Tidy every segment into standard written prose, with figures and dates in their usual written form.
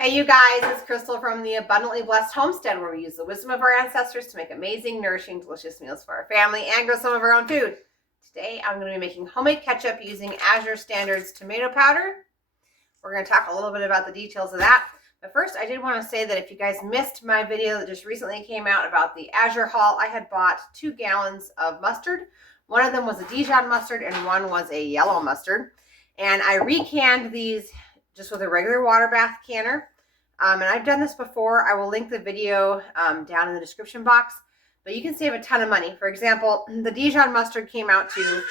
Hey you guys, it's Crystal from the Abundantly Blessed Homestead, where we use the wisdom of our ancestors to make amazing, nourishing, delicious meals for our family and grow some of our own food. Today I'm going to be making homemade ketchup using Azure Standard's tomato powder. We're going to talk a little bit about the details of that. But first, I did want to say that if you guys missed my video that just recently came out about the Azure haul, I had bought 2 gallons of mustard. One of them was a Dijon mustard and one was a yellow mustard. And I recanned these just with a regular water bath canner. And I've done this before. I will link the video down in the description box, but you can save a ton of money. For example, the Dijon mustard came out to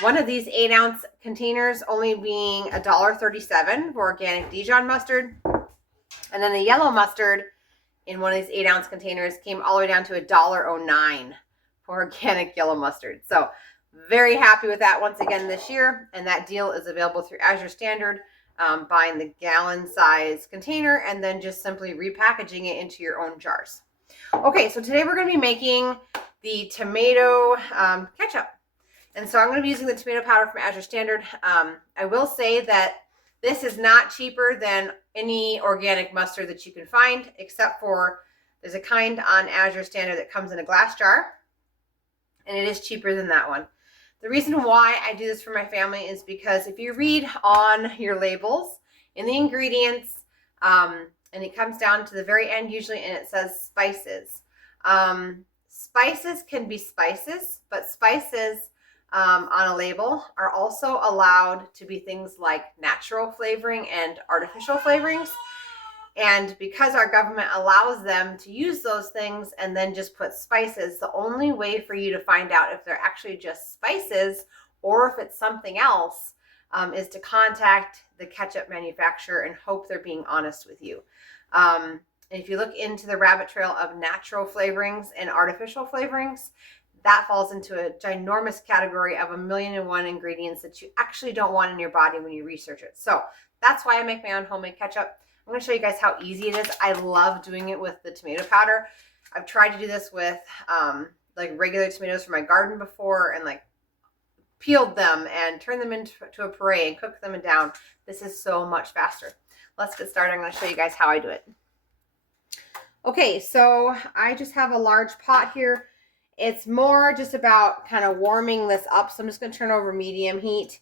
one of these 8-ounce containers only being $1.37 for organic Dijon mustard. And then the yellow mustard in one of these 8-ounce containers came all the way down to $1.09 for organic yellow mustard. So very happy with that once again this year. And that deal is available through Azure Standard. Buying the gallon size container and then just simply repackaging it into your own jars. Okay, so today we're going to be making the tomato ketchup. And so I'm going to be using the tomato powder from Azure Standard. I will say that this is not cheaper than any organic mustard that you can find, except for there's a kind on Azure Standard that comes in a glass jar, and it is cheaper than that one. The reason why I do this for my family is because if you read on your labels in the ingredients, and it comes down to the very end usually, and it says spices. Spices can be spices, but spices on a label are also allowed to be things like natural flavoring and artificial flavorings. And because our government allows them to use those things and then just put spices, the only way for you to find out if they're actually just spices or if it's something else is to contact the ketchup manufacturer and hope they're being honest with you. And if you look into the rabbit trail of natural flavorings and artificial flavorings, that falls into a ginormous category of 1,000,001 ingredients that you actually don't want in your body when you research it. So that's why I make my own homemade ketchup. I'm going to show you guys how easy it is. I love doing it with the tomato powder. I've tried to do this with like regular tomatoes from my garden before and like peeled them and turned them into a puree and cooked them down. This is so much faster. Let's get started. I'm going to show you guys how I do it. Okay, so I just have a large pot here. It's more just about kind of warming this up. So I'm just going to turn over medium heat.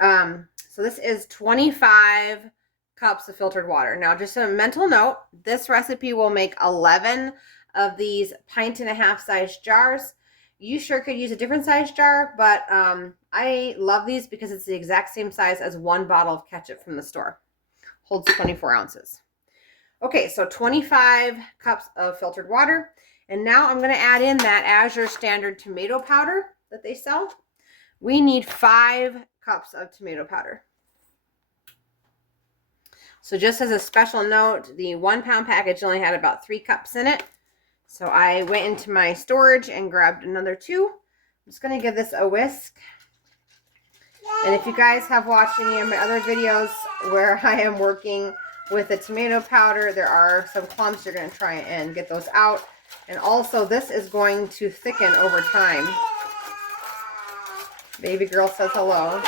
So this is 25 cups of filtered water. Now, just a mental note, this recipe will make 11 of these 1.5 pint size jars. You sure could use a different size jar, but I love these because it's the exact same size as one bottle of ketchup from the store. Holds 24 ounces. Okay, so 25 cups of filtered water. And now I'm going to add in that Azure Standard tomato powder that they sell. We need 5 cups of tomato powder. So just as a special note, the 1 pound package only had about 3 cups in it. So I went into my storage and grabbed another 2. I'm just going to give this a whisk. And if you guys have watched any of my other videos where I am working with the tomato powder, there are some clumps. You're going to try and get those out. And also this is going to thicken over time. Baby girl says hello.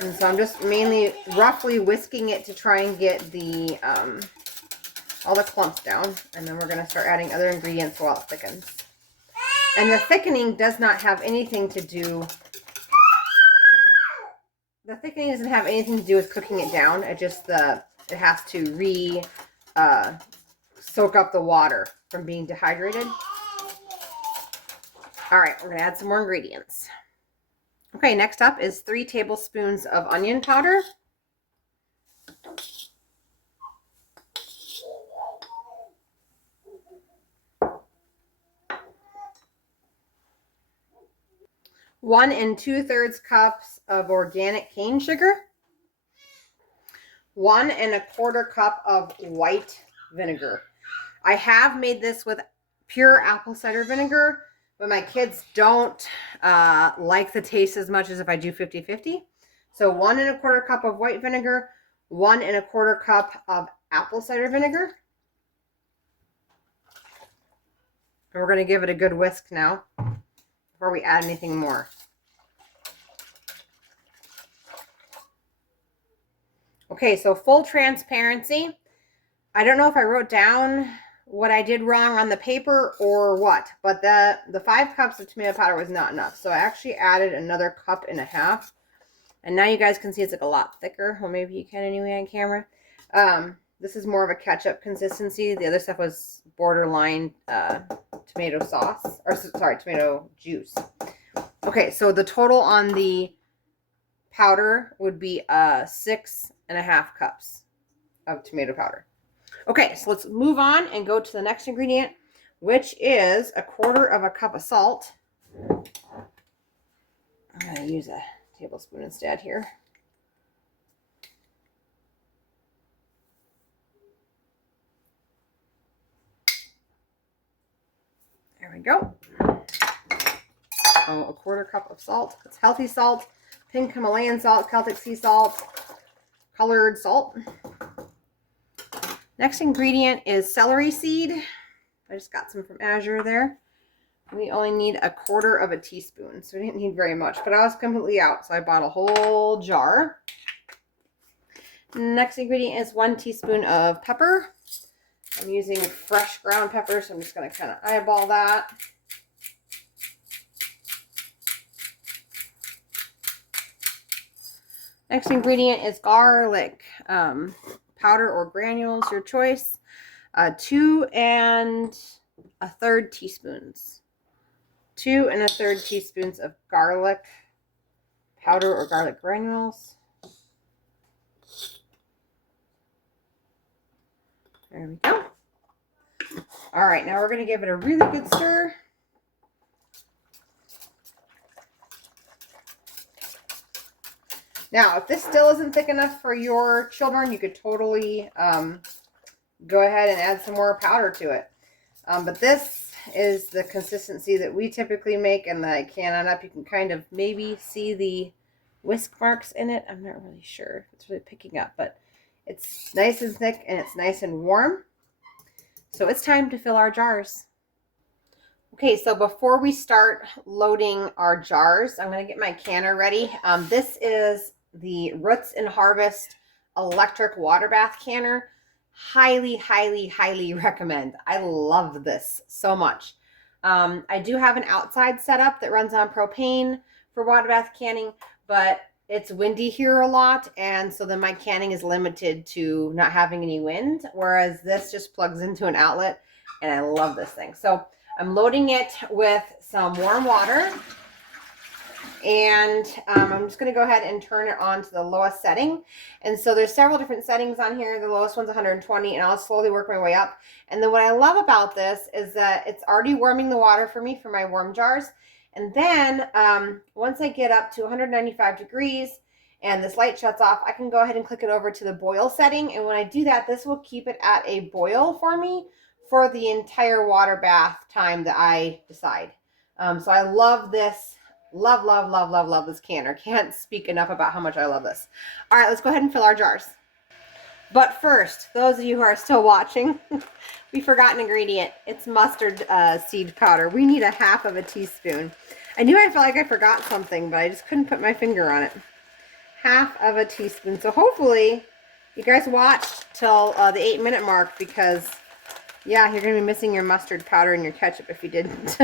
And so I'm just mainly roughly whisking it to try and get the all the clumps down. And then we're going to start adding other ingredients while it thickens. And the thickening does not have anything to do... The thickening doesn't have anything to do with cooking it down. It just it has to soak up the water from being dehydrated. All right, we're going to add some more ingredients. Okay, next up is 3 tablespoons of onion powder. One and 2/3 cups of organic cane sugar. 1 1/4 cup of white vinegar. I have made this with pure apple cider vinegar, but my kids don't like the taste as much as if I do 50-50. So 1 1/4 cup of white vinegar, 1 1/4 cup of apple cider vinegar. And we're going to give it a good whisk now before we add anything more. Okay, so full transparency. I don't know if I wrote down what I did wrong on the paper or what, but the 5 cups of tomato powder was not enough. So I actually added another 1.5 cups. And now you guys can see it's like a lot thicker. Well, maybe you can anyway on camera. This is more of a ketchup consistency. The other stuff was borderline tomato sauce, or sorry, tomato juice. Okay, so the total on the powder would be 6.5 cups of tomato powder. Okay, so let's move on and go to the next ingredient, which is 1/4 cup of salt. I'm going to use a tablespoon instead here. There we go. So 1/4 cup of salt. It's healthy salt, pink Himalayan salt, Celtic sea salt, colored salt. Next ingredient is celery seed. I just got some from Azure there. We only need 1/4 teaspoon, so we didn't need very much, but I was completely out, so I bought a whole jar. Next ingredient is 1 teaspoon of pepper. I'm using fresh ground pepper, so I'm just going to kind of eyeball that. Next ingredient is garlic powder or granules, your choice. 2 1/3 teaspoons. 2 1/3 teaspoons of garlic powder or garlic granules. There we go. All right, now we're going to give it a really good stir. Now, if this still isn't thick enough for your children, you could totally go ahead and add some more powder to it. But this is the consistency that we typically make, and that I can on up. You can kind of maybe see the whisk marks in it. I'm not really sure if it's really picking up, but it's nice and thick and it's nice and warm. So it's time to fill our jars. Okay, so before we start loading our jars, I'm going to get my canner ready. This is the Roots and Harvest electric water bath canner. Highly, highly, highly recommend. I love this so much. I do have an outside setup that runs on propane for water bath canning, but it's windy here a lot, and so then my canning is limited to not having any wind, whereas this just plugs into an outlet, and I love this thing. So I'm loading it with some warm water, and I'm just going to go ahead and turn it on to the lowest setting. And so there's several different settings on here. The lowest one's 120, and I'll slowly work my way up. And then what I love about this is that it's already warming the water for me for my warm jars. And then once I get up to 195 degrees and this light shuts off, I can go ahead and click it over to the boil setting. And when I do that, this will keep it at a boil for me for the entire water bath time that I decide. So I love this. Love, love, love, love, love this canner. Can't speak enough about how much I love this. All right, let's go ahead and fill our jars. But first, those of you who are still watching, we forgot an ingredient. It's mustard seed powder. We need 1/2 teaspoon. I knew I felt like I forgot something, but I just couldn't put my finger on it. 1/2 teaspoon. So hopefully you guys watched till the 8-minute mark, because yeah, you're going to be missing your mustard powder and your ketchup if you didn't.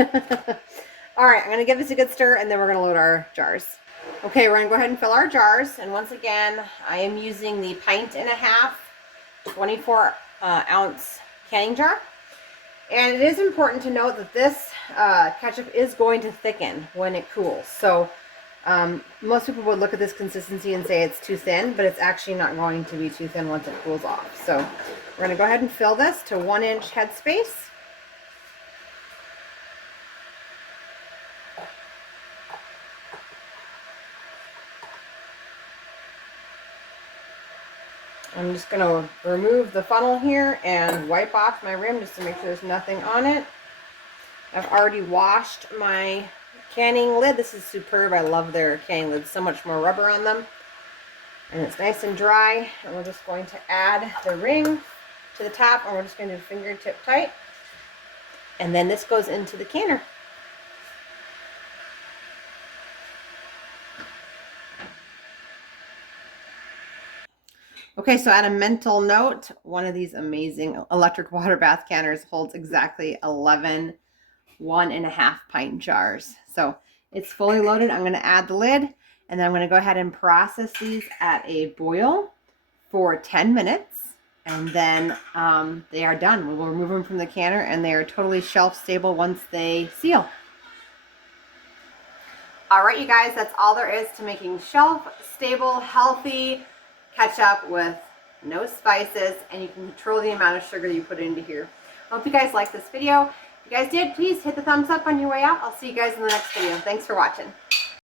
All right, I'm going to give this a good stir, and then we're going to load our jars. Okay, we're going to go ahead and fill our jars. And once again, I am using the 1.5 pint, 24-ounce canning jar. And it is important to note that this ketchup is going to thicken when it cools. So most people would look at this consistency and say it's too thin, but it's actually not going to be too thin once it cools off. So we're going to go ahead and fill this to 1-inch headspace. I'm just going to remove the funnel here and wipe off my rim just to make sure there's nothing on it. I've already washed my canning lid. This is superb. I love their canning lids. So much more rubber on them. And it's nice and dry. And we're just going to add the ring to the top, and we're just going to do fingertip tight. And then this goes into the canner. Okay, so at a mental note, one of these amazing electric water bath canners holds exactly 11 1.5 pint jars. So it's fully loaded. I'm going to add the lid, and then I'm going to go ahead and process these at a boil for 10 minutes. And then they are done. We will remove them from the canner, and they are totally shelf stable once they seal. All right, you guys, that's all there is to making shelf stable, healthy ketchup with no spices, and you can control the amount of sugar you put into here. I hope you guys liked this video. If you guys did, please hit the thumbs up on your way out. I'll see you guys in the next video. Thanks for watching.